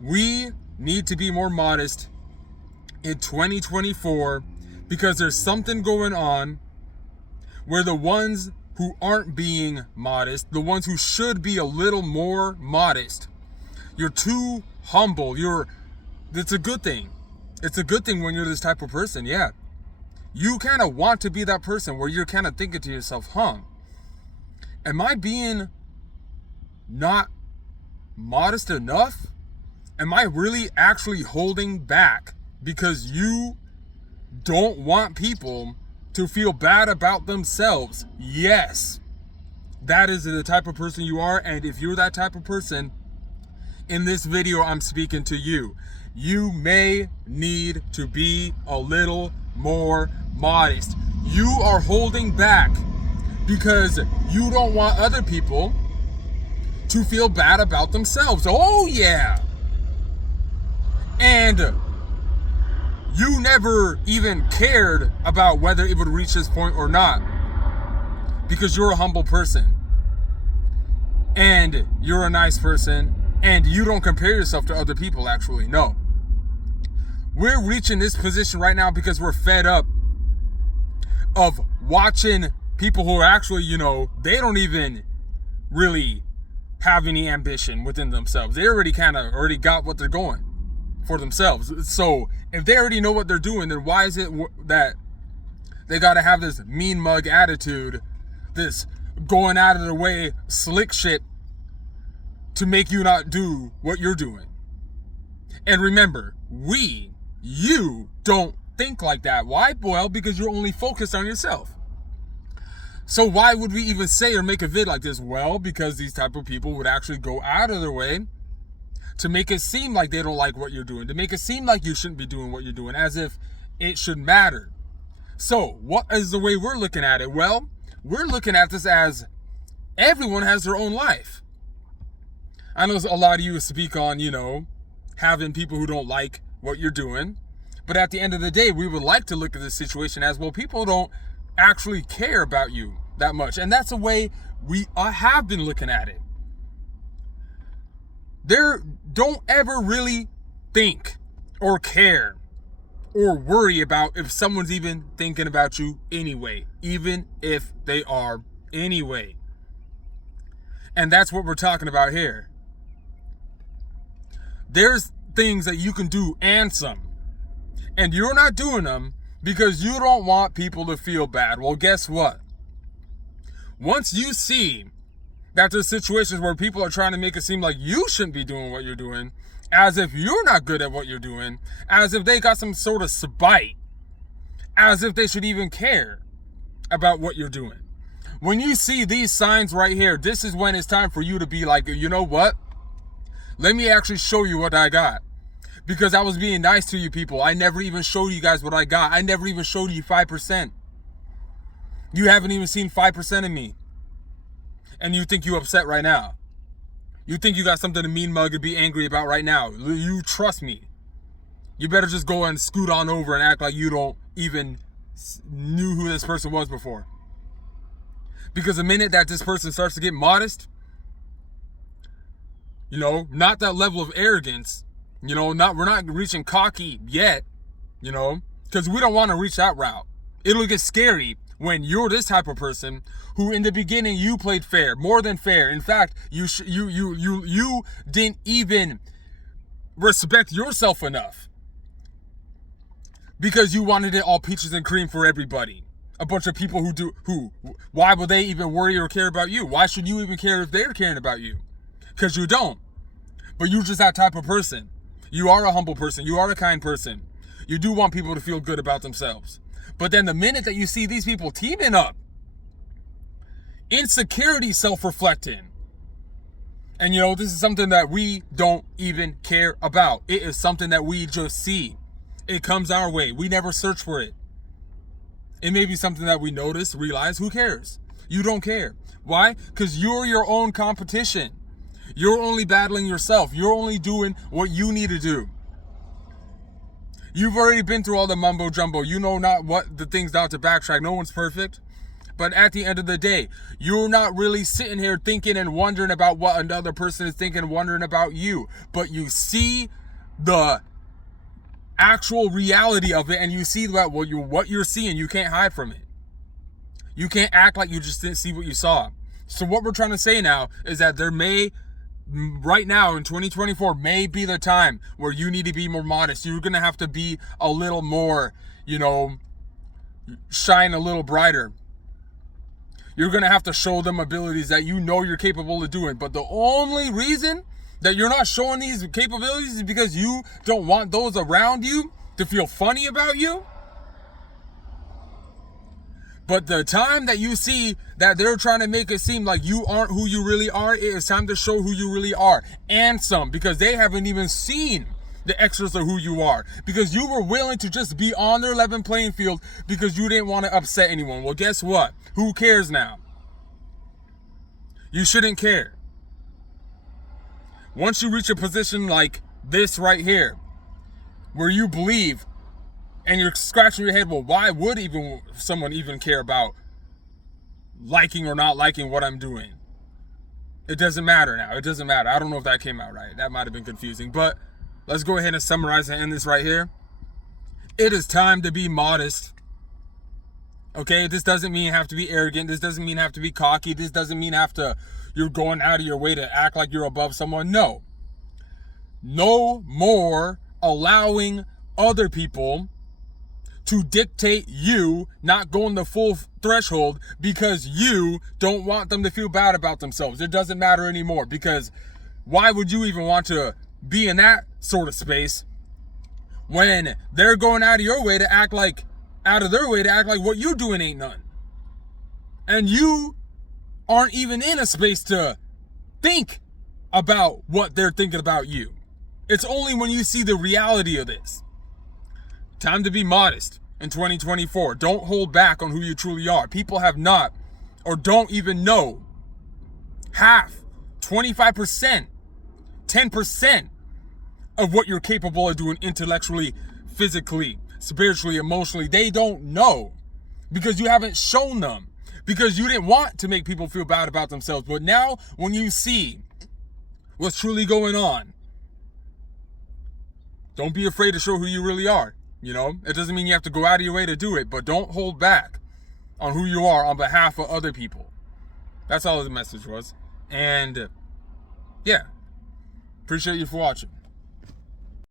We need to be more modest in 2024 because there's something going on where the ones who aren't being modest, the ones who should be a little more modest, you're too humble. It's a good thing. It's a good thing when you're this type of person, yeah. You kind of want to be that person where you're kind of thinking to yourself, am I being not modest enough? Am I really actually holding back because you don't want people to feel bad about themselves? Yes, that is the type of person you are. And if you're that type of person, in this video, I'm speaking to you. You may need to be a little more modest. You are holding back because you don't want other people to feel bad about themselves. Oh yeah. And you never even cared about whether it would reach this point or not because you're a humble person and you're a nice person and you don't compare yourself to other people. Actually, no. We're reaching this position right now because we're fed up of watching people who are actually, they don't even really have any ambition within themselves. They already got what they're going for themselves. So if they already know what they're doing, then why is it that they got to have this mean mug attitude, this going out of their way slick shit to make you not do what you're doing? And remember, you don't think like that. Why? Well, because you're only focused on yourself. So why would we even say or make a vid like this? Well, because these type of people would actually go out of their way to make it seem like they don't like what you're doing, to make it seem like you shouldn't be doing what you're doing, as if it should matter. So what is the way we're looking at it? Well, we're looking at this as everyone has their own life. I know a lot of you speak on, having people who don't like what you're doing. But at the end of the day, we would like to look at this situation as, well, people don't actually care about you that much. And that's the way we have been looking at it. Don't ever really think or care or worry about if someone's even thinking about you anyway, even if they are anyway. And that's what we're talking about here. There's things that you can do and some. And you're not doing them because you don't want people to feel bad. Well, guess what? Once you see that there's situations where people are trying to make it seem like you shouldn't be doing what you're doing, as if you're not good at what you're doing, as if they got some sort of spite, as if they should even care about what you're doing. When you see these signs right here, this is when it's time for you to be like, you know what? Let me actually show you what I got. Because I was being nice to you people. I never even showed you guys what I got. I never even showed you 5%. You haven't even seen 5% of me. And you think you're upset right now. You think you got something to mean mug and be angry about right now. You trust me. You better just go and scoot on over and act like you don't even knew who this person was before. Because the minute that this person starts to get modest, not that level of arrogance, we're not reaching cocky yet, because we don't want to reach that route. It'll get scary when you're this type of person who in the beginning you played fair, more than fair. In fact, you didn't even respect yourself enough because you wanted it all peaches and cream for everybody. A bunch of people why would they even worry or care about you? Why should you even care if they're caring about you? Because you don't. But you're just that type of person. You are a humble person. You are a kind person. You do want people to feel good about themselves. But then the minute that you see these people teaming up, insecurity self-reflecting. And this is something that we don't even care about. It is something that we just see. It comes our way. We never search for it. It may be something that we notice, realize, who cares? You don't care. Why? Because you're your own competition. You're only battling yourself. You're only doing what you need to do. You've already been through all the mumbo jumbo. You know not what the things not to backtrack. No one's perfect. But at the end of the day, you're not really sitting here thinking and wondering about what another person is thinking, wondering about you. But you see the actual reality of it, and you see that what you're seeing, you can't hide from it. You can't act like you just didn't see what you saw. So what we're trying to say now is that right now in 2024 may be the time where you need to be more modest. You're going to have to be a little more, shine a little brighter. You're going to have to show them abilities that you know you're capable of doing. But the only reason that you're not showing these capabilities is because you don't want those around you to feel funny about you. But the time that you see that they're trying to make it seem like you aren't who you really are, it is time to show who you really are. And some, because they haven't even seen the extras of who you are. Because you were willing to just be on their level playing field because you didn't want to upset anyone. Well, guess what? Who cares now? You shouldn't care. Once you reach a position like this right here, where you believe, and you're scratching your head, well, why would someone even care about liking or not liking what I'm doing? It doesn't matter now. It doesn't matter. I don't know if that came out right. That might have been confusing. But let's go ahead and summarize and end this right here. It is time to be modest. Okay? This doesn't mean you have to be arrogant. This doesn't mean you have to be cocky. This doesn't mean you're going out of your way to act like you're above someone. No. No more allowing other people to dictate you not going the full threshold because you don't want them to feel bad about themselves. It doesn't matter anymore, because why would you even want to be in that sort of space when they're going out of their way to act like what you doing ain't none? And you aren't even in a space to think about what they're thinking about you. It's only when you see the reality of this. Time to be modest in 2024. Don't hold back on who you truly are. People have not, or don't even know, half, 25%, 10% of what you're capable of doing intellectually, physically, spiritually, emotionally. They don't know because you haven't shown them, because you didn't want to make people feel bad about themselves. But now when you see what's truly going on, don't be afraid to show who you really are. It doesn't mean you have to go out of your way to do it, but don't hold back on who you are on behalf of other people. That's all the message was. And yeah, appreciate you for watching.